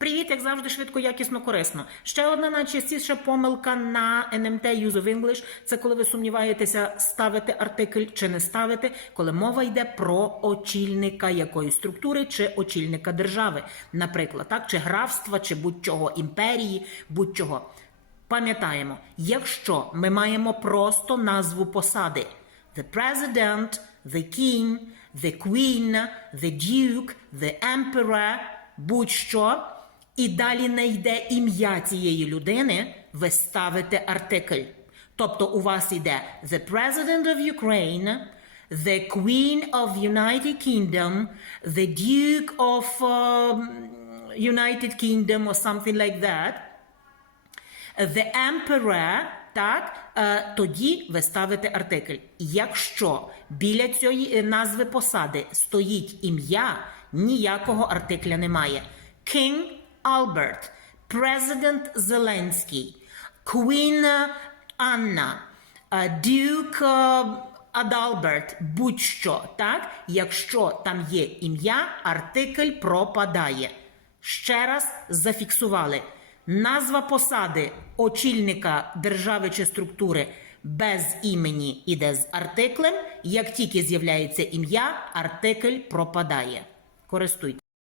Привіт, як завжди, швидко, якісно, корисно. Ще одна найчастіша помилка на NMT Use of English – це коли ви сумніваєтеся, ставити артикль чи не ставити, коли мова йде про очільника якоїсь структури чи очільника держави, наприклад, так, чи графства, чи будь-чого імперії, будь-чого. Пам'ятаємо, якщо ми маємо просто назву посади the president, the king, the queen, the duke, the emperor, будь-що, і далі не йде ім'я цієї людини, ви ставите артикль. Тобто у вас йде the president of Ukraine, the queen of United Kingdom, the duke of um, United Kingdom or something like that. The emperor, так, е, тоді ви ставите артикль. Якщо біля цієї е, назви посади стоїть ім'я, ніякого артикля немає. King Albert, Президент Зеленський, Queen Анна, е, Адалберт, будь-що, так? Якщо там є ім'я, артикль пропадає. Ще раз зафіксували. Назва посади очільника держави чи структури без імені іде з артиклем. Як тільки з'являється ім'я, артикль пропадає. Користуйтесь.